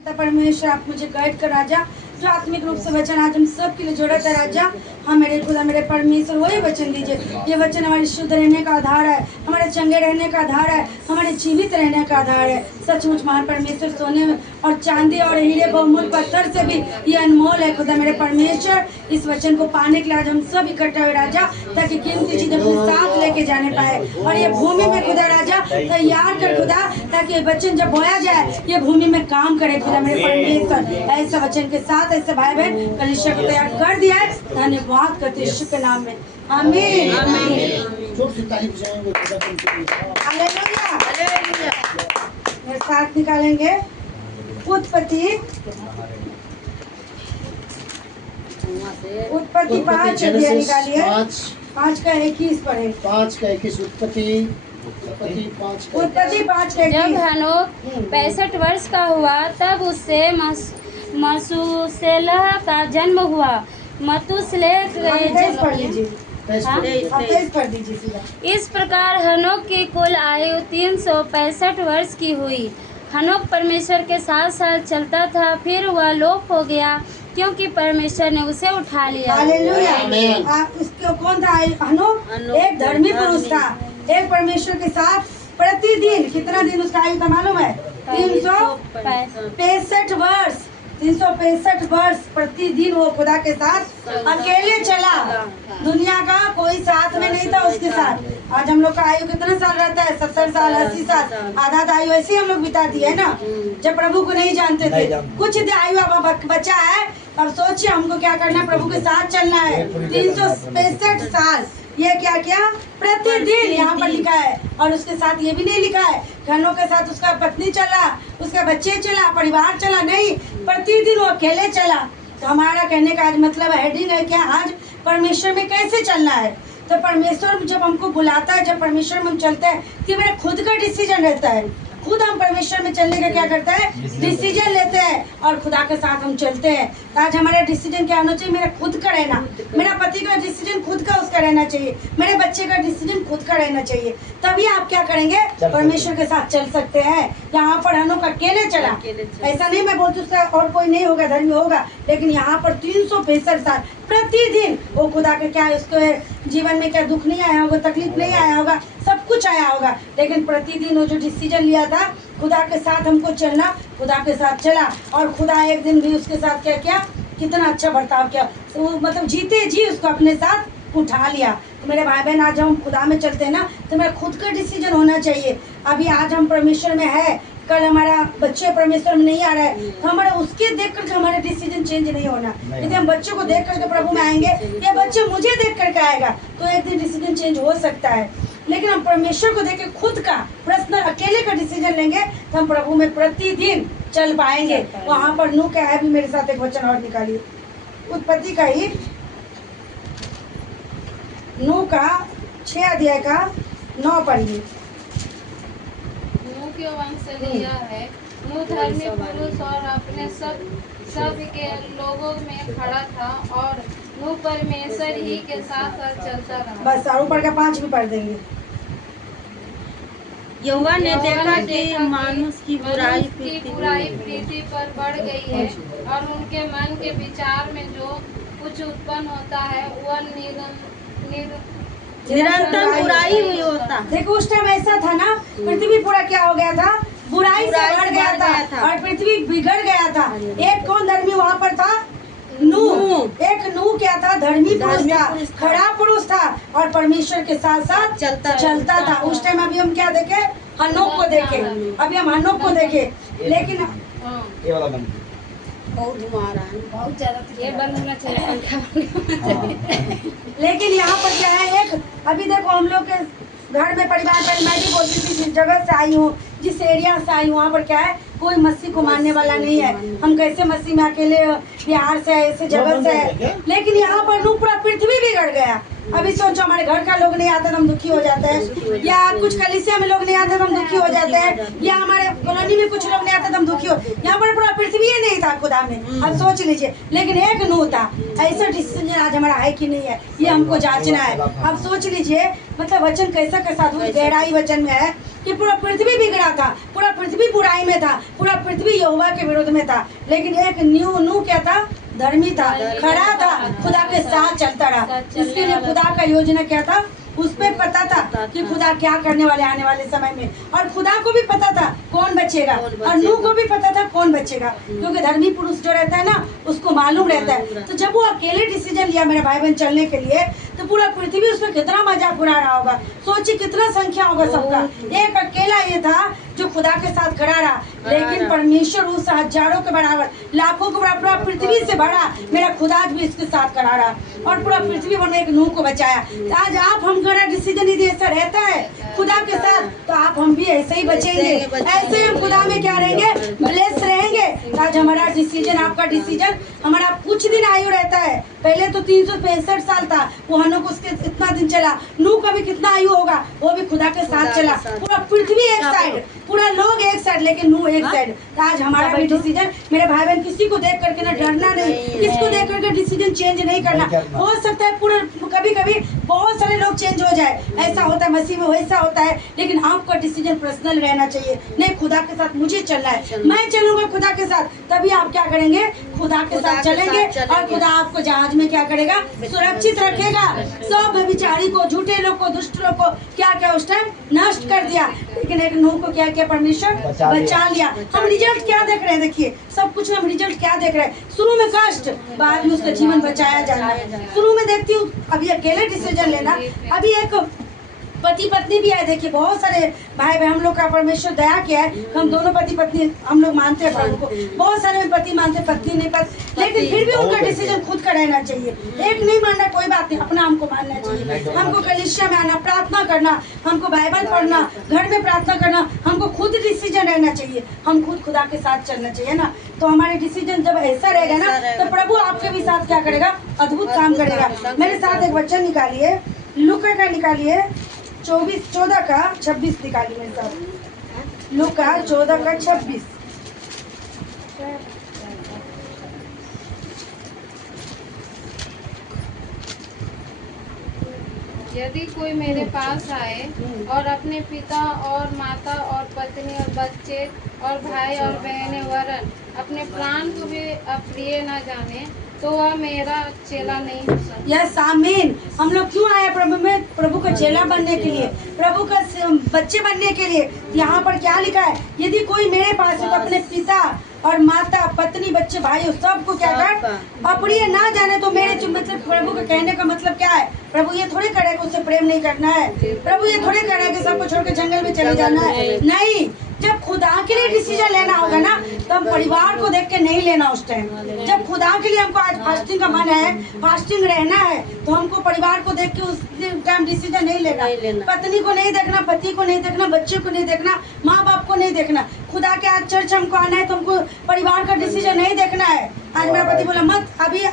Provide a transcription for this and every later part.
परमेश्वर आप मुझे गाइड कर राजा, जो आत्मिक रूप से वचन आज हम सब के लिए जरूरत है राजा। हाँ मेरे खुदा मेरे परमेश्वर वही वचन दीजिए। ये वचन हमारे शुद्ध रहने का आधार है, हमारे चंगे रहने का आधार है, हमारे जीवित रहने का आधार है। सचमुच महान परमेश्वर सोने और चांदी और हीरे बहुमूल्य पत्थर से भी ये अनमोल है खुदा मेरे परमेश्वर। इस वचन को पाने के लिए आज हम सब इकट्ठा हुए राजा, ताकि कीमती चीजें अपने साथ लेके जाने पाए और ये भूमि में खुदा राजा तैयार कर खुदा, ताकि ये वचन जब बोया जाए ये भूमि में काम करे खुदा मेरे परमेश्वर। ऐसे वचन के साथ ऐसे भाई बहन कलीसिया को तैयार कर दिया है। धन्यवाद करते यीशु के नाम में, आमीन आमीन। हालेलुया। मेरे साथ निकालेंगे उत्पत्ति 5 अध्याय निकालिए। 5 का 21 पढ़े। 5 का 21 उत्पत्ति 5 का 21। जब हनोक 65 वर्ष का हुआ तब उससे मसूसेलह का जन्म हुआ। मतुसेलह इस प्रकार हनोक की कुल आयु 365 वर्ष की हुई। हनोक परमेश्वर के साथ साथ चलता था, फिर वह लोप हो गया क्योंकि परमेश्वर ने उसे उठा लिया। हालेलुया। उसको कौन था? हनोक एक धर्मी पुरुष था, एक परमेश्वर के साथ प्रतिदिन। कितना दिन उसका आयु था मालूम है? 365 वर्ष। 365 वर्ष प्रतिदिन वो खुदा के साथ अकेले चला। दुनिया का कोई साथ में नहीं था उसके साथ। आज हम लोग का आयु कितना साल रहता है? 70 साल 80 साल। आधा आयु ऐसे हम लोग बिता दिए है ना, जब प्रभु को नहीं जानते थे। कुछ आयु अब बचा है, अब सोचिए हमको क्या करना है, प्रभु के साथ चलना है। 365 साल ये क्या किया? प्रतिदिन यहाँ पर लिखा है। और उसके साथ ये भी नहीं लिखा है घरों के साथ उसका पत्नी चला, उसके बच्चे चला, परिवार चला, नहीं, प्रतिदिन वो अकेले चला। तो हमारा कहने का आज मतलब हेडिंग है क्या? आज परमेश्वर में कैसे चलना है। तो परमेश्वर जब हमको बुलाता है, जब परमेश्वर में हम चलते हैं, कि मेरा खुद का डिसीजन रहता है। खुद हम परमेश्वर में चलने का क्या करते हैं? डिसीजन लेते हैं और खुदा के साथ हम चलते हैं। तो आज हमारा डिसीजन क्या होना चाहिए? मेरा खुद का रहना। मेरा पति का डिसीजन खुद का उसका रहना चाहिए, मेरे बच्चे का डिसीजन खुद का रहना चाहिए। तभी आप क्या करेंगे? परमेश्वर के साथ चल सकते हैं। यहाँ पर हनोक अकेले चला। ऐसा नहीं मैं बोलती उसका और कोई नहीं होगा, धर्मी होगा, लेकिन यहाँ पर 365 साल प्रतिदिन वो खुदा के क्या उसके जीवन में क्या दुख नहीं आया होगा, तकलीफ नहीं आया होगा, सब कुछ आया होगा, लेकिन प्रतिदिन वो जो डिसीजन लिया था खुदा के साथ हमको चलना, खुदा के साथ चला। और खुदा एक दिन भी उसके साथ क्या किया? कितना अच्छा बर्ताव किया। तो वो मतलब जीते जी उसको अपने साथ उठा लिया। तो मेरे भाई बहन आज हम खुदा में चलते हैं ना, तो मेरा खुद का डिसीजन होना चाहिए। अभी आज हम परमेश्वर में है, कल हमारा बच्चे परमेश्वर में नहीं आ रहा है, तो हमारा उसके देख करके हमारा डिसीजन चेंज नहीं होना। यदि हम बच्चों को देख करके प्रभु में आएंगे, ये बच्चे मुझे देख करके आएगा, तो एक दिन डिसीजन चेंज हो सकता है। लेकिन हम परमेश्वर को देख के खुद का पर्सनल अकेले का डिसीजन लेंगे, तो हम प्रभु में प्रतिदिन चल पाएंगे। वहाँ पर नूह का है भी मेरे साथ एक वचन और निकालिए। उत्पत्ति का ही नूह का 6 अध्याय का 9 पढ़िए। नूह के वंश से लिया है। नूह धर्मी पुरुष और अपने सब के लोगों में खड़ा था और नूह परमेश्वर ही के साथ चलता रहा। बस और ऊपर का 5 भी पढ़ देंगे। यहोवा ने देखा कि मानुष की बुराई पृथ्वी पर बढ़ गई है और उनके मन के विचार में जो कुछ उत्पन्न होता है वह निरंतर बुराई हुई होता। देखो उस टाइम ऐसा था ना, पृथ्वी पूरा क्या हो गया था? बुराई से बढ़ गया था और पृथ्वी बिगड़ गया था। एक कौन धर्मी वहाँ पर था? नूह। एक नूह क्या था? धर्मी पुरुष था, खड़ा पुरुष था और परमेश्वर के साथ साथ चलता था। उस टाइम अभी हम क्या देखे? हनोक को देखे। अभी हम हनोक को देखे, लेकिन ये वाला बंद बहुत धुआं रहा है, बहुत ज्यादा ये बंद होना चाहिए। लेकिन यहाँ पर क्या है? एक अभी देखो हम लोग के घर में परिवार पर मैं भी बोलती थी, जिस जगह से आई हूँ, जिस एरिया से आई हूँ, वहाँ पर क्या है? कोई मसीह को मानने वाला नहीं है। हम कैसे मसीह में अकेले बिहार से ऐसे जगह से है, लेकिन यहाँ पर नूह पूरा पृथ्वी बिगड़ गया। अभी सोचो हमारे घर का लोग नहीं आता तो हम दुखी हो जाते हैं, या कुछ कलीसिया में लोग नहीं आते तो हम दुखी हो जाते हैं, या हमारे कॉलोनी में कुछ लोग नहीं आते तो हम दुखी हो। यहाँ पर पूरा पृथ्वी ही नहीं था खुदा में, अब सोच लीजिए। लेकिन एक नूह था। ऐसा डिसीजन आज हमारा है कि नहीं है, ये हमको जांचना है। अब सोच लीजिए मतलब वचन कैसा कैसा अद्भुत गहराई वचन में है कि पूरा पृथ्वी बिगड़ा था, पूरा पृथ्वी बुराई में था, पूरा पृथ्वी यहोवा के विरोध में था। लेकिन एक नूह क्या था? धर्मी था, खड़ा था, खुदा के साथ चलता रहा। इसके लिए खुदा का योजना क्या था? उस पे पता था कि खुदा क्या करने वाले आने वाले समय में, और खुदा को भी पता था कौन बचेगा, और नूह को भी पता था कौन बचेगा, क्योंकि धर्मी पुरुष जो रहता है ना उसको मालूम रहता है। तो जब वो अकेले डिसीजन लिया मेरे भाई बहन चलने के लिए, तो पूरा पृथ्वी उसमें कितना मजाक उड़ा रहा होगा। सोचिए कितना संख्या होगा सबका, एक अकेला ये था जो खुदा के साथ खड़ा रहा। लेकिन परमेश्वर उस हजारों के बराबर, लाखों के बराबर, पूरा पृथ्वी से बड़ा मेरा खुदा भी इसके साथ खड़ा रहा, और पूरा पृथ्वी पर एक नूह को बचाया। आज आप हम खड़ा डिसीजन यदि ऐसा रहता है खुदा के साथ, तो आप हम भी ऐसे ही बचेंगे, ऐसे हम खुदा में क्या रहेंगे? ब्लेस रहेंगे। आज हमारा डिसीजन, आपका डिसीजन, हमारा कुछ दिन आयु रहता है। पहले तो 365 साल था, वो हनोक उसके इतना दिन चला। नूह का भी कितना आयु होगा? वो भी खुदा के साथ चला। पूरा पृथ्वी एक साइड, पूरा लोग एक साइड, लेकिन नूह एक साइड। आज हमारा भी डिसीजन, मेरे भाई बहन, किसी को देख करके ना डरना नहीं, किसको देख करके डिसीजन चेंज नहीं करना। हो सकता है पूरा कभी कभी बहुत सारे लोग चेंज हो जाए, ऐसा होता है, मसीह में वैसा होता है, लेकिन आपका डिसीजन पर्सनल रहना चाहिए। नहीं, खुदा के साथ मुझे चलना है, मैं चलूंगा खुदा के साथ, तभी आप क्या करेंगे? खुदा के साथ चलेंगे, और खुदा आपको जहाज में क्या करेगा? सुरक्षित रखेगा। सब व्यभिचारी को, झूठे लोग को, दुष्ट लोग को क्या क्या उस टाइम नष्ट कर दिया। लेकिन एक नूह को क्या किया? परमेश्वर बचा लिया। हम रिजल्ट क्या देख रहे हैं? देखिए सब कुछ हम रिजल्ट क्या देख रहे हैं? शुरू में कष्ट, बाद में उसका जीवन बचाया जाना है। शुरू में देखती हूँ अभी अकेले डिसीजन लेना, अभी एक पति पत्नी भी है। देखिए बहुत सारे भाई बहन, हम लोग का परमेश्वर दया किया है, हम दोनों पति पत्नी हम लोग मानते हैं प्रभु को। बहुत सारे में पति मानते, पत्नी नहीं पति, लेकिन फिर भी उनका डिसीजन खुद का रहना चाहिए। एक नहीं मानना कोई बात नहीं, अपना हमको मानना चाहिए। हमको कलीसिया में आना, प्रार्थना करना, हमको बाइबल पढ़ना, घर में प्रार्थना करना, हमको खुद डिसीजन रहना चाहिए। हम खुद खुदा के साथ चलना चाहिए ना। तो हमारे डिसीजन जब ऐसा रहेगा ना, तो प्रभु आपके भी साथ क्या करेगा? अद्भुत काम करेगा। मेरे साथ एक वचन निकालिए, लूका का निकालिए 14 का 26 निकालिए मेरे साथ। लूका 14 का 26। यदि कोई मेरे पास आए और अपने पिता और माता और पत्नी और बच्चे और भाई और बहनें वरन अपने प्राण को भी अप्रिय न जाने, तो वह मेरा चेला नहीं हो सकता। यस आमीन। हम लोग क्यों आए प्रभु में? प्रभु का चेला बनने के लिए, प्रभु का बच्चे बनने के लिए। यहाँ पर क्या लिखा है? यदि कोई मेरे पास है तो अपने पिता और माता, पत्नी, बच्चे, भाई सबको क्या कर? अप्रिय ना जाने, तो मेरे मतलब प्रभु का कहने का मतलब क्या है? प्रभु ये थोड़े करे कि उससे प्रेम नहीं करना है। प्रभु ये थोड़े करे कि सबको छोड़ के जंगल में चले जाना है। नहीं, जब खुदा के लिए डिसीजन लेना होगा ना, तो हम परिवार को देख के नहीं लेना उस टाइम। जब खुदा के लिए हमको आज फास्टिंग का मन है, फास्टिंग रहना है, तो हमको परिवार को देख के उस टाइम डिसीजन नहीं लेना। पत्नी को नहीं देखना, पति को नहीं देखना, बच्चे को नहीं देखना, माँ बाप को नहीं देखना। खुदा के आज चर्च हमको आना है तो हमको परिवार का डिसीजन नहीं देखना है। आज मेरा पति बोला मत, अभी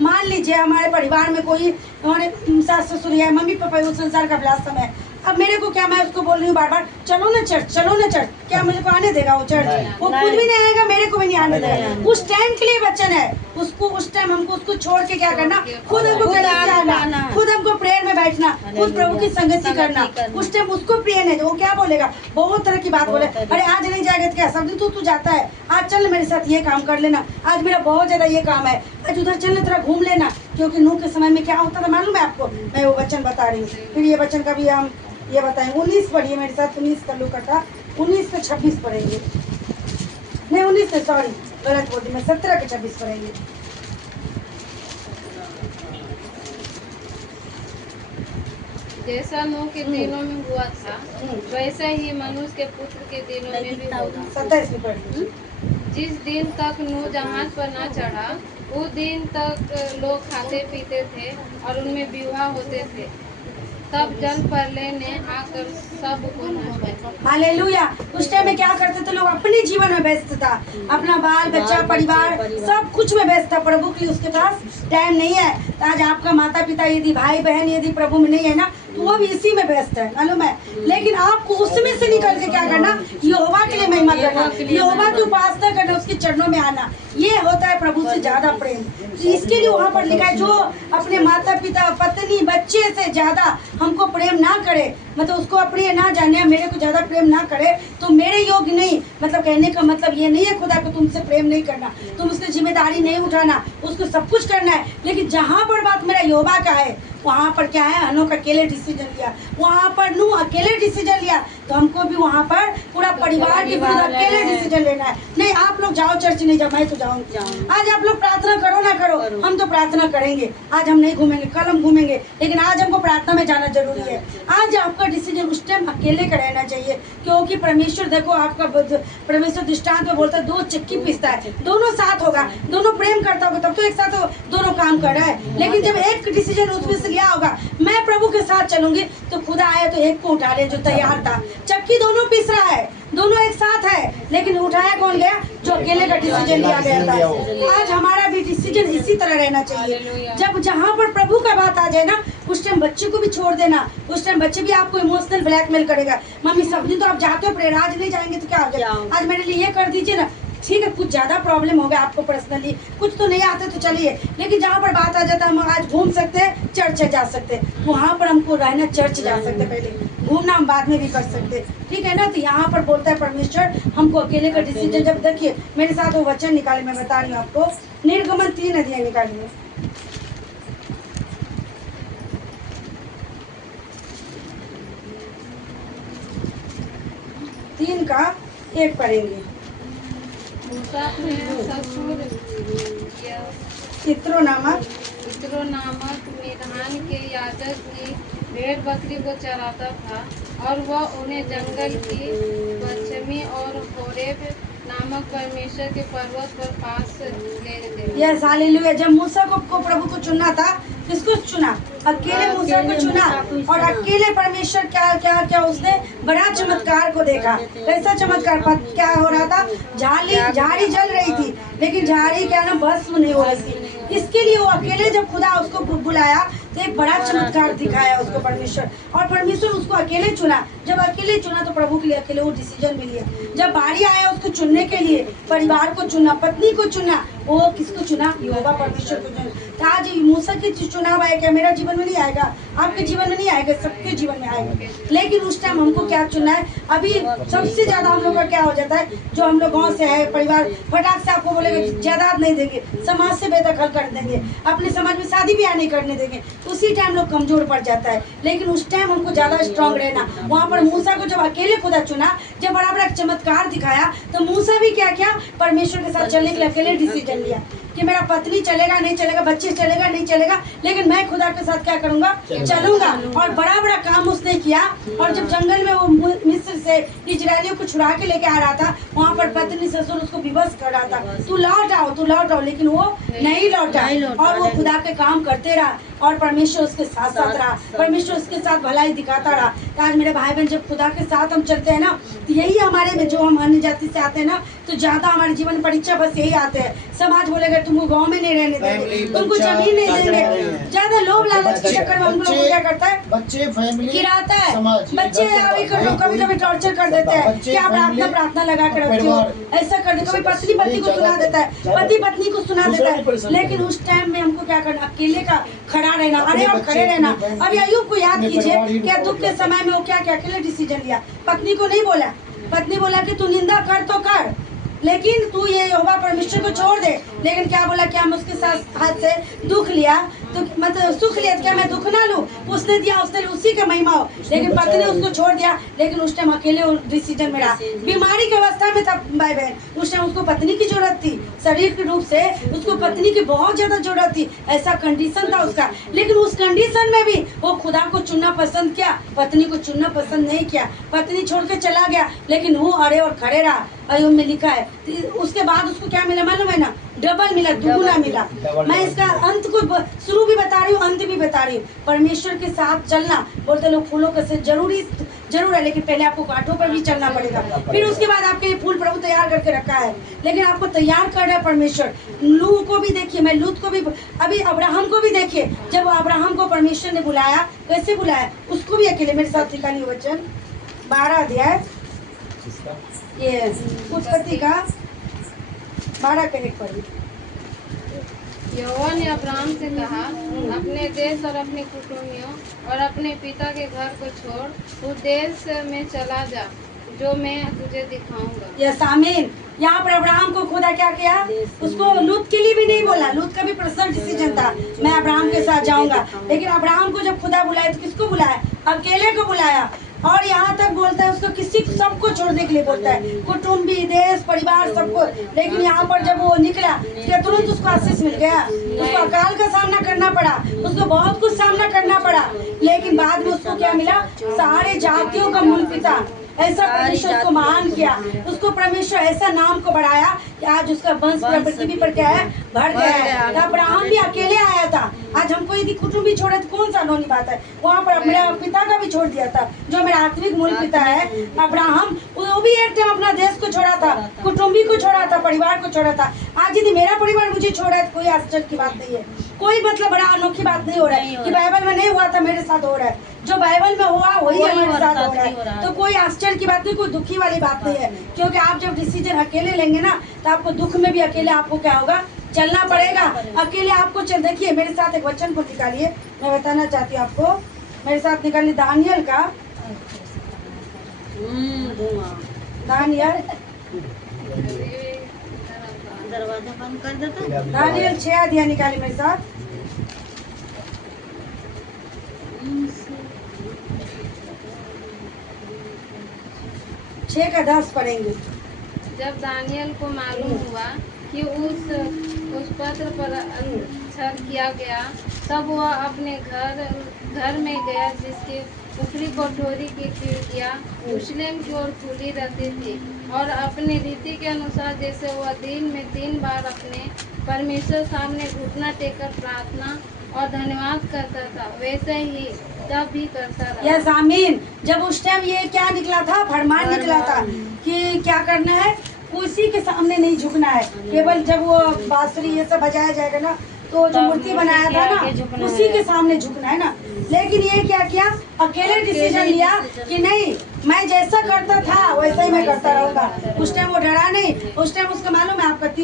मान लीजिए हमारे परिवार में कोई, हमारे सास ससुर है, मम्मी पापा, उस संसार का विलास समय। अब मेरे को क्या, मैं उसको बोल रही हूँ बार बार चलो ना चर्च, चलो ना चर्च, क्या मुझे को आने देगा वो चर्च? वो खुद भी नहीं आएगा, मेरे को भी नहीं आने देगा। उस टाइम के लिए वचन है, उसको उस टाइम हमको उसको छोड़ के क्या करना? खुद हमको आना, खुद हमको प्रेयर में बैठना, खुद प्रभु की संगति करना। उस टाइम उसको प्रिय नहीं, वो क्या बोलेगा? बहुत तरह की बात बोले, अरे आज नहीं जाएगा तो क्या? सब तू जाता है, आज चल मेरे साथ ये काम कर लेना, आज मेरा बहुत ज्यादा ये काम है, आज उधर चलना, थोड़ा घूम लेना। क्योंकि नूह के समय में क्या होता था मालूम है आपको? मैं वो वचन बता रही हूँ। फिर ये वचन का भी हम ये बताएं। 19 पढ़िए मेरे साथ, 19 का लूका का 19 से 26 पढ़ेंगे। नहीं 19 से, सॉरी गलत बोल दी मैं, 17 के 26 पढ़ेंगे। जैसा नूह के दिनों में हुआ था, वैसा ही मनुष्य के पुत्र के दिनों में भी होगा। 27 में पढ़िए। जिस दिन तक नूह जहाज पर न चढ़ा, उस दिन तक लोग खाते पीते थे और उनमें विवाह होते थे। तब जल प्रलय ने आकर सबको नष्ट कर दिया। हालेलुया। उस टाइम में क्या करते थे लोग? अपने जीवन में व्यस्त था, अपना बाल बच्चा परिवार सब कुछ में व्यस्त था, प्रभु के लिए उसके पास टाइम नहीं है। तो आज आपका माता पिता यदि भाई बहन यदि प्रभु में नहीं है ना, तो वो भी इसी में व्यस्त है, मालूम है। लेकिन आपको उसमें से निकल के क्या करना, यहोवा के लिए महिमा करना, यहोवा की उपासना करना, उसके चरणों में आना, ये होता है प्रभु से ज्यादा प्रेम। तो इसके लिए वहाँ पर लिखा है, जो अपने माता पिता पत्नी बच्चे से ज्यादा हमको प्रेम ना करे, मतलब उसको अप्रिय ना जाने, मेरे को ज्यादा प्रेम ना करे, तो मेरे योग्य नहीं। मतलब कहने का मतलब ये नहीं है खुदा को तुमसे प्रेम नहीं करना, तुम उसकी जिम्मेदारी नहीं उठाना, उसको सब कुछ करना है। लेकिन जहाँ पर बात मेरा यहोवा का है, वहाँ पर क्या है, हनोक अकेले डिसीजन लिया, वहाँ पर नूह अकेले डिसीजन लिया, तो हमको भी वहाँ पर पूरा परिवार के विरुद्ध अकेले डिसीजन लेना है। नहीं आप लोग जाओ चर्च, नहीं जाओ, मैं तो जाऊँगी। आज आप लोग प्रार्थना करो ना करो, हम तो प्रार्थना करेंगे। आज हम नहीं घूमेंगे, कल हम घूमेंगे, लेकिन आज हमको प्रार्थना में जाना जरूरी है। आज आपका डिसीजन उस टाइम अकेले का रहना चाहिए, क्योंकि परमेश्वर देखो आपका परमेश्वर दृष्टांत में बोलता है, दो चक्की पीसता है, दोनों साथ होगा, दोनों प्रेम करता होगा, तब तो एक साथ दोनों काम कर रहा है। लेकिन जब एक डिसीजन उसमें से लिया होगा, मैं प्रभु के साथ चलूंगी, तो खुदा आया तो एक को उठा ले जो तैयार था। चक्की दोनों पीस रहा है, दोनों एक साथ है, लेकिन उठाया कौन गया, जो अकेले का डिसीजन लिया गया था। आज हमारा भी डिसीजन इसी तरह रहना चाहिए। जब जहाँ पर प्रभु का बात आ जाए ना, उस टाइम बच्चे को भी छोड़ देना। उस टाइम बच्चे भी आपको इमोशनल ब्लैकमेल करेगा, मम्मी सब दिन तो आप जाते हो प्रेयर, आज नहीं जाएंगे तो क्या हो जाएगा, आज मेरे लिए ये कर दीजिए ना। ठीक है, कुछ ज़्यादा प्रॉब्लम हो गया आपको पर्सनली, कुछ तो नहीं आते तो चलिए, लेकिन जहाँ पर बात आ जाता है, हम आज घूम सकते हैं, चर्च जा सकते हैं, वहाँ पर हमको रहना, चर्च जा सकते हैं, पहले घूमना हम बाद में भी कर सकते हैं, ठीक है ना। तो यहाँ पर बोलता है परमेश्वर हमको अकेले का डिसीजन, जब देखिए मेरे साथ वो वचन निकाले, मैं बता रही हूँ आपको, निर्गमन 3 अध्याय निकालिए, 3 का 1 पढ़ेंगे। मूसा अपने ससुर इत्रो नामक मिधान के याजक की भेड़ बकरी को चराता था, और वह उन्हें जंगल की पश्चिमी और होरेब नामक परमेश्वर के पर्वत पर पास ले गए। Yes hallelujah. जब मूसा को प्रभु को चुनना था, किसको चुना, अकेले मूसा को चुना, और अकेले परमेश्वर क्या उसने बड़ा चमत्कार को देखा। कैसा चमत्कार, क्या हो रहा था, झाड़ी जल रही थी, लेकिन झाड़ी क्या ना भस्म नहीं हो रही थी। इसके लिए वो अकेले जब खुदा उसको बुलाया तो एक बड़ा चमत्कार दिखाया उसको परमेश्वर, और परमेश्वर उसको अकेले चुना। जब अकेले चुना तो प्रभु के लिए अकेले वो डिसीजन भी लिया। जब बारी आया उसको चुनने के लिए, परिवार को चुना, पत्नी को चुना, वो किसको चुना, यहोवा परमेश्वर को चुना। तो आज मूसा की चुनाव आया, क्या मेरा जीवन में नहीं आएगा, आपके जीवन में नहीं आएगा, सबके जीवन में आएगा। लेकिन उस टाइम हमको क्या चुनना है। अभी सबसे ज्यादा हम लोग का क्या हो जाता है, जो हम लोग गाँव से है, परिवार फटाक से आपको बोलेंगे जायदाद नहीं देंगे, समाज से बेदखल कर देंगे, अपने समाज में शादी ब्याह नहीं करने देंगे, उसी टाइम लोग कमजोर पड़ जाता है। लेकिन उस टाइम हमको ज्यादा स्ट्रांग रहना। वहाँ पर मूसा को जब अकेले खुदा चुना, जब बड़ा बड़ा चमत्कार दिखाया, तो मूसा भी क्या किया, परमेश्वर के साथ चलने के लिए अकेले डिसीजन लिया कि मेरा पत्नी चलेगा नहीं चलेगा, बच्चे चलेगा नहीं चलेगा, लेकिन मैं खुदा के साथ क्या करूंगा, चलूंगा। और बड़ा बड़ा काम उसने किया। और जब जंगल में वो मिस्र से इजरायलियों को छुड़ा के लेके आ रहा था, वहाँ पर पत्नी ससुर उसको विवश कर रहा था, तू लौट आओ, लेकिन वो नहीं लौटा, और वो खुदा के काम करते रहा, और परमेश्वर उसके साथ रहा, परमेश्वर उसके साथ भलाई दिखाता रहा। आज मेरे भाई बहन, जब खुदा के साथ हम चलते हैं ना, तो यही हमारे में, जो हम अन्य जाति से आते हैं ना, तो ज्यादा हमारे जीवन परीक्षा बस यही आते हैं। समाज बोलेगा तुमको गांव में नहीं रहने देंगे, तुमको जमीन नहीं देंगे, ज्यादा लोभ लालच के चक्कर में हम लोग क्या करता है, बच्चे फैमिली गिराता है, बच्चे कभी कभी टॉर्चर कर देते हैं कि आप प्रार्थना लगा कर रखते हो, ऐसा कर देते, कभी पत्नी को सुना देता है, पति पत्नी को सुना देता है। लेकिन उस टाइम में हमको क्या करना, अकेले का खड़ा रहना, अरे और खड़े रहना। अब अय्यूब को याद कीजिए, क्या दुख के समय में वो क्या अकेले डिसीजन लिया, पत्नी को नहीं बोला, पत्नी बोला कि तू निंदा कर तो कर, लेकिन तू ये यहोवा परमेश्वर को छोड़ दे। लेकिन क्या बोला, क्या हम उसके साथ हाथ से दुख लिया तो मतलब सुख लिया, क्या मैं दुख ना लूं, उसने दिया, उसने उसी का महिमा हो। लेकिन पत्नी ने उसको छोड़ दिया, लेकिन उस टाइम अकेले डिसीजन में रहा। बीमारी की अवस्था में था भाई बहन, उस टाइम उसको पत्नी की जरूरत थी, शरीर के रूप से उसको पत्नी की बहुत ज्यादा जरूरत थी, ऐसा कंडीशन था उसका। लेकिन उस कंडीशन में भी वो खुदा को चुनना पसंद किया, पत्नी को चुनना पसंद नहीं किया, पत्नी छोड़ के चला गया, लेकिन वो अड़े और खड़े रहा। अय्यूब में लिखा है। तो उसके बाद उसको क्या मिला मालूम है ना, डबल मिला, दुगुना मिला। मैं इसका अंत को शुरू भी बता रही हूँ, अंत भी बता रही हूँ। परमेश्वर के साथ चलना, बोलते लोग फूलों का से जरूर है, लेकिन पहले आपको कांटों पर भी चलना पड़ेगा, फिर उसके बाद आपके लिए फूल प्रभु तैयार करके रखा है। लेकिन आपको तैयार कर रहा है परमेश्वर। लूत को भी देखिए, मैं लूत को भी, अभी अब्राहम को भी देखिए, जब अब्राहम को परमेश्वर ने बुलाया, कैसे बुलाया, उसको भी अकेले। मेरे साथ निकालिए वचन 12 अध्याय, ये उत्पत्ति का 12 का 1 पढ़िए। यहोवा ने अब्राहम से कहा, अपने देश और अपने कुटुंबियों और अपने पिता के घर को छोड़ उस देश में चला जा जो मैं तुझे दिखाऊंगा। यस आमीन। यहाँ पर अब्राहम को खुदा क्या किया, उसको लूत के लिए भी नहीं बोला, लूत का भी पर्सनल डिसीजन था, मैं अब्राहम के साथ जाऊंगा। लेकिन अब्राहम को जब खुदा बुलाया तो किसको बुलाया, अकेले को बुलाया। और यहाँ तक बोलता है उसको किसी सबको छोड़ने के लिए बोलता है, कुटुंबी, देश, परिवार, सबको। लेकिन यहाँ पर जब वो निकला क्या तुरंत उसको आशीष मिल गया? उसको अकाल का सामना करना पड़ा, उसको बहुत कुछ सामना करना पड़ा, लेकिन बाद में उसको क्या मिला, सारे जातियों का मूल पिता। ऐसा परमेश्वर उसको महान किया, उसको परमेश्वर ऐसा नाम को बढ़ाया कि आज उसका वंश पृथ्वी पर क्या है, बढ़ गया है। तो अब्राहम भी अकेले आया था। आज हमको यदि कुटुंब भी छोड़े तो कौन सा अनोनी बात है, वहाँ पर मेरा पिता का भी छोड़ दिया था, जो मेरा आत्मिक मूल पिता है अब्राहम, वो भी एक टाइम अपना देश को छोड़ा था, कुटुंबी को छोड़ा था, परिवार को छोड़ा था। आज यदि मेरा परिवार मुझे छोड़ा है तो कोई आश्चर्य की बात नहीं है, कोई मतलब बड़ा अनोखी बात नहीं हो रहा है कि बाइबल में नहीं हुआ था मेरे साथ हो रहा है, जो बाइबल में हुआ वही हमारे साथ हो रहा है। तो कोई आश्चर्य की बात नहीं, कोई दुखी वाली बात नहीं है, क्योंकि आप जब डिसीजन अकेले लेंगे ना तो आपको दुख में भी अकेले आपको क्या होगा, चलना पड़ेगा। अकेले आपको चल, देखिए मेरे साथ एक वचन को निकालिए, मैं बताना चाहती हूँ आपको, मेरे साथ निकालिए दानियल का, दानियल दरवाजा बंद कर देता। दानियल 6 अध्याय निकालिए मेरे साथ। 6 का 10 पढ़ेंगे। जब दानियल को मालूम हुआ कि उस पत्र पर अक्षर किया गया, तब वह अपने घर में गया, जिसके ऊपरी कोठरी की खिड़कियाँ यरूशलेम की ओर खुली रहती थी, और अपनी रीति के अनुसार जैसे वह दिन में 3 बार अपने परमेश्वर सामने घुटना टेककर प्रार्थना और धन्यवाद करता था, वैसे ही तब भी करता रहा। यस आमीन। जब उस टाइम ये क्या निकला था, फरमान निकला था कि क्या करना है, किसी के सामने नहीं झुकना है, केवल जब वो बांसुरी ये सब बजाया जाएगा ना, तो जो मूर्ति बनाया था ना उसी के सामने झुकना है ना। लेकिन ये क्या किया, अकेले डिसीजन लिया कि नहीं, मैं जैसा करता था वैसा ही मैं करता रहूंगा। उस टाइम वो डरा नहीं, उस टाइम उसको मालूम है आपका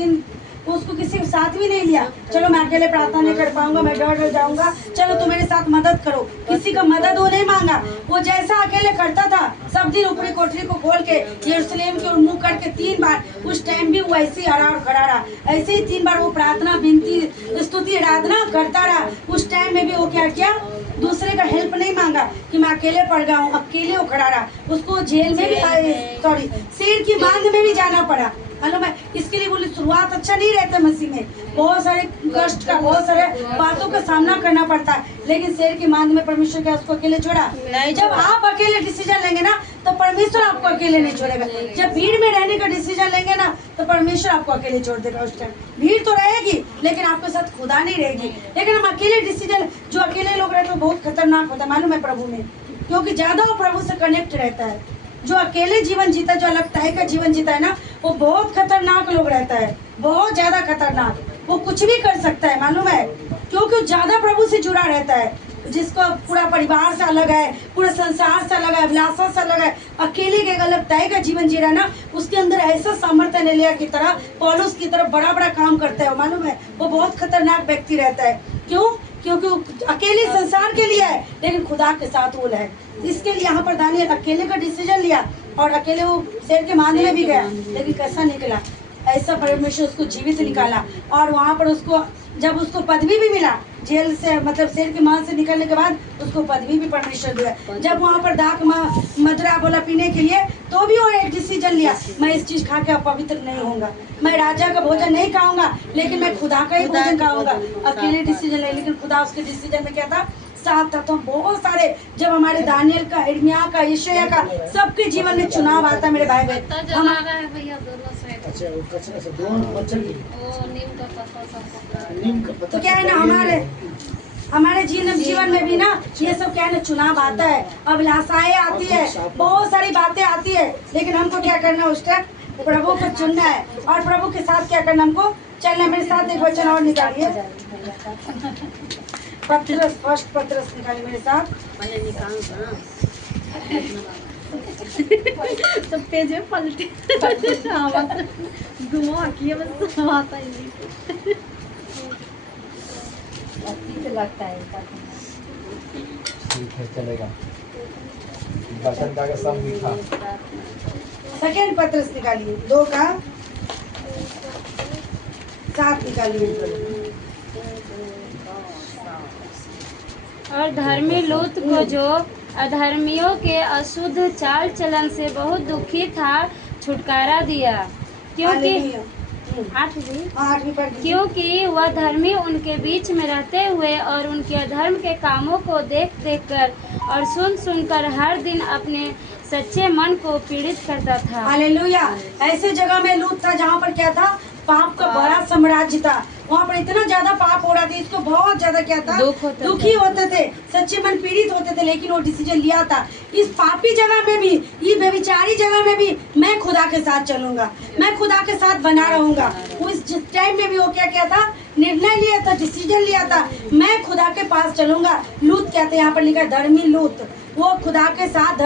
उसको किसी के साथ भी नहीं लिया, चलो मैं अकेले प्रार्थना नहीं कर पाऊंगा, मैं डर जाऊंगा, चलो तुम मेरे साथ मदद करो, किसी का मदद वो नहीं मांगा। वो जैसा अकेले करता था, सब दिन ऊपरी कोठरी को खोल के यरूशलेम की ओर मुंह करके 3 बार, उस टाइम भी वो ऐसे ही खड़ा रहा, ऐसे ही 3 बार वो प्रार्थना, विनती, स्तुति, आराधना करता रहा। उस टाइम में भी वो क्या किया, दूसरे का हेल्प नहीं मांगा कि मैं अकेले पड़ गया हूँ, अकेले वो खड़ा रहा। उसको जेल में भी, शेर की बांध में भी जाना पड़ा। हेलो, मैं इसके लिए बोली शुरुआत अच्छा नहीं रहता मसीह में, बहुत सारे कष्ट का, बहुत सारे बातों का सामना करना पड़ता है, लेकिन शेर की मांद में परमेश्वर क्या उसको अकेले छोड़ा? जब आप अकेले डिसीजन लेंगे ना तो परमेश्वर आपको अकेले नहीं छोड़ेगा। जब भीड़ में रहने का डिसीजन लेंगे ना तो परमेश्वर आपको अकेले छोड़ देगा। उस टाइम भीड़ तो रहेगी लेकिन आपके साथ खुदा नहीं रहेगी। लेकिन हम अकेले डिसीजन, जो अकेले लोग रहते हैं बहुत खतरनाक होता है, मालूम है प्रभु में, क्योंकि ज्यादा वो प्रभु से कनेक्ट रहता है। जो अकेले जीवन जीता है, जो अलग टाइप का जीवन जीता है ना, वो बहुत खतरनाक लोग रहता है, बहुत ज्यादा खतरनाक। वो कुछ भी कर सकता है, मालूम है, क्योंकि वो ज्यादा प्रभु से जुड़ा रहता है। जिसको पूरा परिवार से अलग है, पूरा संसार से अलग है, अभिलाषा से अलग है, अकेले के अलग टाइप का जीवन जी रहा है ना, उसके अंदर ऐसा सामर्थ्य ले लिया की तरह, पौलुस की तरह बड़ा बड़ा काम करता है, मालूम है। वो बहुत खतरनाक व्यक्ति रहता है। क्यों? क्योंकि अकेले संसार के लिए है लेकिन खुदा के साथ वो है। इसके लिए यहाँ पर दानियल अकेले का डिसीजन लिया और अकेले वो शेर के मांद में भी गया, लेकिन कैसा निकला, ऐसा परमेश्वर उसको जीवित निकाला। और वहाँ पर उसको जब उसको पदवी भी मिला, जेल से मतलब शेर के मांद से निकलने के बाद उसको पदवी भी परमेश्वर दिया। जब वहाँ पर दाक मदरा बोला पीने के लिए, तो भी वो एक डिसीजन लिया, मैं इस चीज खा के अपवित्र नहीं होऊंगा, मैं राजा का भोजन नहीं खाऊंगा, लेकिन मैं खुदा का ही भोजन खाऊंगा। अकेले डिसीजन ले, लेकिन खुदा उसके डिसीजन में क्या था, साथ था। तो बहुत सारे जब हमारे दानियल का, इर्मिया का, यशायाह का, सबके जीवन में चुनाव आता है मेरे भाई बहन। अच्छा वो कचरा से दो मच्छर की वो नीम का पत्ता सब नीम का पत्ता। तो क्या है ना हमारे जीवन में भी ना ये सब क्या है ना चुनाव आता है, अभिलाषाएं आती है, बहुत सारी बातें आती है, लेकिन हमको क्या करना उस टाइम प्रभु को चुनना है और प्रभु के साथ क्या करना हमको चलना। मेरे साथ एक वचन और निकालिए, पत्रस, फर्स्ट पत्रस निकालिए मेरे साथ। पहले निकाल तो पेज में पलटे घुमा किए बस आता ही नहीं लगता है ठीक है चलेगा। बचन का सब मीठा। सेकेंड पत्रस निकालिए 2 का 7 निकालिए। और धर्मी लूत को जो अधर्मियों के अशुद्ध चाल चलन से बहुत दुखी था छुटकारा दिया, क्योंकि क्योंकि वह धर्मी उनके बीच में रहते हुए और उनके अधर्म के कामों को देख देख कर और सुन सुन कर हर दिन अपने सच्चे मन को पीड़ित करता था। हालेलुया। ऐसे जगह में लूत था जहाँ पर क्या था, पाप का बड़ा साम्राज्य था। वहाँ पर इतना ज्यादा पाप हो रहा था, इसको बहुत ज्यादा क्या था, दुखी होते थे, सच्चे मन पीड़ित होते थे, लेकिन वो डिसीजन लिया था इस पापी जगह में भी, ये व्यभिचारी जगह में भी मैं खुदा के साथ चलूंगा, मैं खुदा के साथ बना रहूंगा। उस टाइम में भी वो क्या क्या था, निर्णय लिया था, डिसीजन लिया था, मैं खुदा के पास चलूंगा। लूत कहते हैं, यहाँ पर लिखा धर्मी लूत, वो खुदा के साथ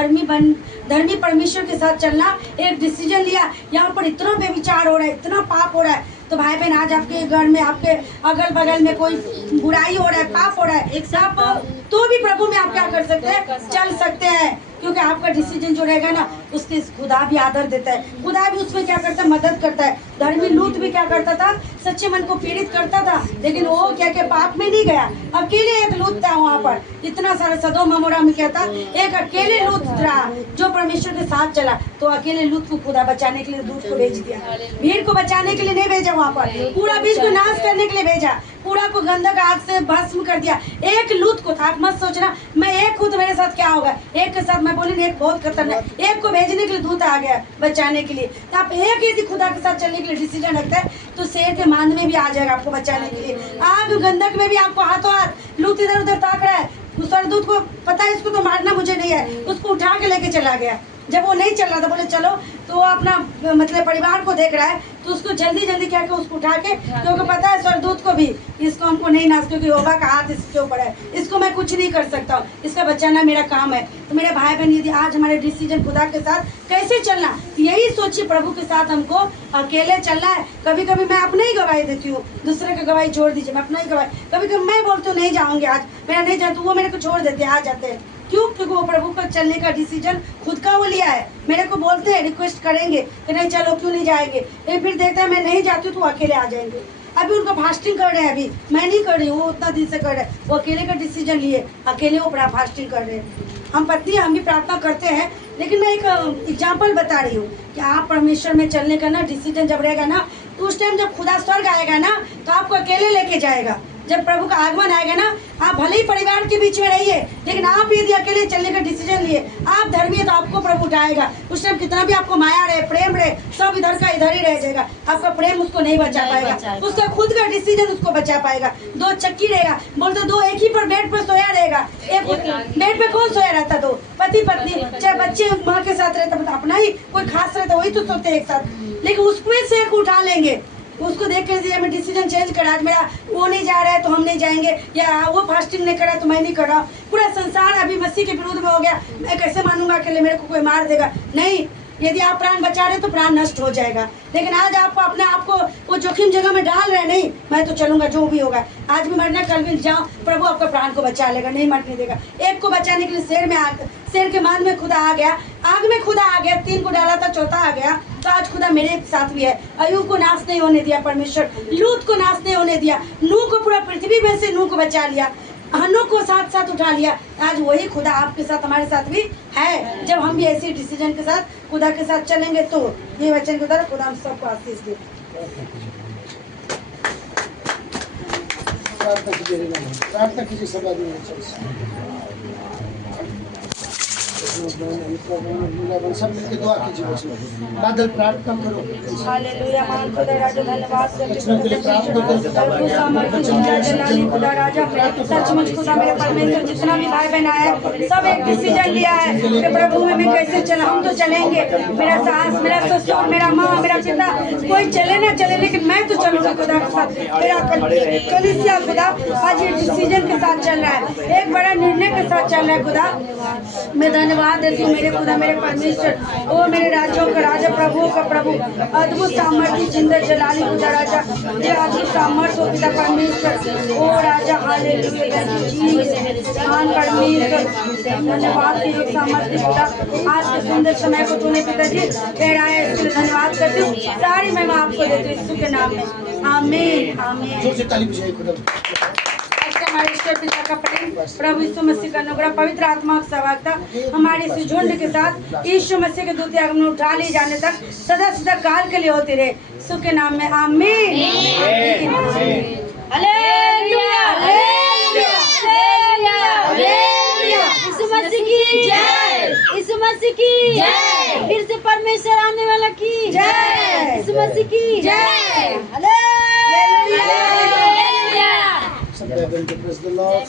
धर्मी परमेश्वर के साथ चलना एक डिसीजन लिया। यहाँ पर इतना व्यभिचार हो रहा है, इतना पाप हो रहा है, तो भाई बहन आज आपके घर में, आपके अगल बगल में कोई बुराई हो रहा है, पाप हो रहा है, एक साथ तो भी प्रभु में आप क्या कर सकते हैं, चल सकते हैं, क्योंकि आपका डिसीजन जो रहेगा ना उसके खुदा भी आदर देता है, खुदा भी उसमें क्या करता है, मदद करता है। धर्मी लूत भी क्या करता था, सच्चे मन को पीड़ित करता था, लेकिन वो क्या क्या पाप में नहीं गया। अकेले एक लूत था वहाँ पर, इतना सारा सदोम अमोरा में क्या था, एक अकेले लूत था जो परमेश्वर के साथ चला। तो अकेले लूत को खुदा बचाने के लिए दूत को भेज दिया, भीड़ को बचाने के लिए नहीं भेजा, वहाँ पर पूरा बीज को नाश करने के लिए भेजा, पूरा को गंधक आग से भस्म कर दिया। एक लूत को था, आप मत सोचना मैं एक खुद मेरे साथ क्या होगा, एक के साथ मैं बोली एक बहुत खतरनाक, एक को भेजने के लिए दूत आ गया बचाने के लिए। तो आप एक यदि खुदा के साथ चलने के लिए डिसीजन रखते हैं तो शेर के मांद में भी आ जाएगा आपको बचाने के लिए, आग गंधक में भी आपको हाथों हाथ। लूत इधर उधर ताक रहा है, उस सरदूत को पता है इसको तो मारना मुझे नहीं है, उसको उठा के लेके चला गया। जब वो नहीं चल रहा था, बोले चलो, तो वो अपना मतलब परिवार को देख रहा है, तो उसको जल्दी जल्दी क्या उसको उठा के, क्योंकि पता है सरदूत को भी इसको हमको नहीं नाश, क्योंकि यहोवा का हाथ इसके ऊपर है, इसको मैं कुछ नहीं कर सकता हूँ, इसका बचाना मेरा काम है। तो मेरे भाई बहन यदि आज हमारे डिसीजन खुदा के साथ कैसे चलना, यही सोचिए, प्रभु के साथ हमको अकेले चलना है। कभी कभी मैं अपना ही गवाही देती हूँ, दूसरे का गवाही छोड़ दीजिए, मैं अपना ही गवाही, कभी कभी मैं बोलती हूँ नहीं जाऊँगी आज, मेरा नहीं जाता, वो मेरे को छोड़ देते आ जाते हैं। क्यों? क्योंकि वो प्रभु का चलने का डिसीजन खुद का वो लिया है। मेरे को बोलते हैं, रिक्वेस्ट करेंगे कि नहीं चलो क्यों नहीं जाएंगे, लेकिन फिर देखते हैं मैं नहीं जाती हूँ तो अकेले आ जाएंगे। अभी उनको फास्टिंग कर रहे हैं, अभी मैं नहीं कर रही हूँ, वो उतना दिन से कर रहे हैं, वो अकेले का डिसीजन लिए, अकेले वो फास्टिंग कर रहे हैं। हम पत्नी हम भी प्रार्थना करते हैं, लेकिन मैं एक एग्जाम्पल बता रही हूँ कि आप परमेश्वर में चलने का ना डिसीजन जब रहेगा ना, तो उस टाइम जब खुदा स्वर्ग आएगा ना तो आपको अकेले लेके जाएगा। जब प्रभु का आगमन आएगा ना, आप भले ही परिवार के बीच में रहिए, लेकिन आप यदि अकेले चलने का डिसीजन लिए, आप धर्मी है तो आपको प्रभु उठाएगा। उस टाइम कितना भी आपको माया रहे, प्रेम रहे, सब इधर का इधर ही रह जाएगा, आपका प्रेम उसको नहीं बचा पाएगा, उसका खुद का डिसीजन उसको बचा पाएगा। दो चक्की रहेगा, बोलते दो एक ही पर बेड पर सोया रहेगा, एक बेड पे कौन सोया रहता, दो पति पत्नी, चाहे बच्चे माँ के साथ रहता, अपना ही कोई खास रहता वही तो सोते एक साथ, लेकिन उसमें से एक उठा लेंगे, उसको देख कर हमें डिसीजन चेंज करा, आज मेरा वो नहीं जा रहा है तो हम नहीं जाएंगे, या वो फास्टिंग नहीं करा तो मैं नहीं कर रहा। पूरा संसार अभी मसीह के विरुद्ध में हो गया, मैं कैसे मानूंगा अकेले, मेरे को कोई मार देगा। नहीं, यदि आप प्राण बचा रहे तो प्राण नष्ट हो जाएगा, लेकिन आज आपको अपने आप को वो जोखिम जगह में डाल रहे, नहीं मैं तो चलूंगा जो भी होगा, आज भी मरना कल भी जाओ, प्रभु आपका प्राण को बचा लेगा, नहीं मरने देगा। एक को बचाने के लिए शेर के मान में खुदा आ गया, आग में खुदा आ गया, 3 को डाला था, चौथा आ गया, तो आज खुदा मेरे साथ भी है। अय्यूब को नाश नहीं होने दिया परमेश्वर, लूत को नाश नहीं होने दिया, नूह को पूरा पृथ्वी में से नूह को बचा लिया, हनोक को साथ साथ उठा लिया। आज वही खुदा आपके साथ हमारे साथ भी है। जब हम भी ऐसे डिसीजन के साथ खुदा के साथ चलेंगे तो ये वचन के द्वारा खुदा हम सबको आशीष दे। प्रार्थना कीजिए, सब आदमी। सब मिलकर दुआ कीजिए उसमें। बादल प्रार्थना करो। हालेलुया मान खुदा राजा धन्यवाद बच्चों के लिए प्रार्थना करो। सामर्थ्य जिंदा जलाली खुदा राजा सचमुच खुदा मेरे परमेश्वर जितना भी भाई बहन आया सब एक डिसीजन लिया है कि प्रभु में मैं कैसे चला, हम तो चलेंगे, मेरा सास, मेरा ससुर, मेरा माँ, मेरा पिता, कोई चले ना चले लेकिन मैं तो चलूंगा खुदा के साथ। मेरा कलीसिया खुदा आज ये डिसीजन के साथ चल रहा है, एक बड़ा निर्णय के साथ चल रहा है खुदा। मैं धन्यवाद देती हूँ मेरे खुदा मेरे परमेश्वर, ओ मेरे राज्यों का राजा, प्रभु का प्रभु, अद्भुत सामर्थ्य जिंदा जलाली खुदा राजा, ये अद्भुत सामर्थ्य हो पिता परमेश्वर, ओ राजा हालेलुया महान परमेश्वर, धन्यवाद के योग सामर्थ्य खुदा। आज के सुंदर समय को तूने पिताजी ठहराया, इसके लिए धन्यवाद करती हूँ। सारी महिमा आपको देती हूँ यीशु के नाम में, आमीन आमीन। जोर से ताली बजाइए खुदा। हमारे ईश्वर पिता का प्रेम, प्रभु यीशु मसीह का अनुग्रह, पवित्र आत्मा का सहभागिता हमारे इस झुंड के साथ यीशु मसीह के द्वितीय आगमन में उठा ले जाने तक सदा सदा काल के लिए होती रहे, यीशु के नाम में आमीन। हालेलुया हालेलुया हालेलुया। यीशु मसीह की जय, यीशु मसीह की जय, फिर से परमेश्वर आने वाला की जय, यीशु मसीह की जय, हालेलुया। Praise the Lord.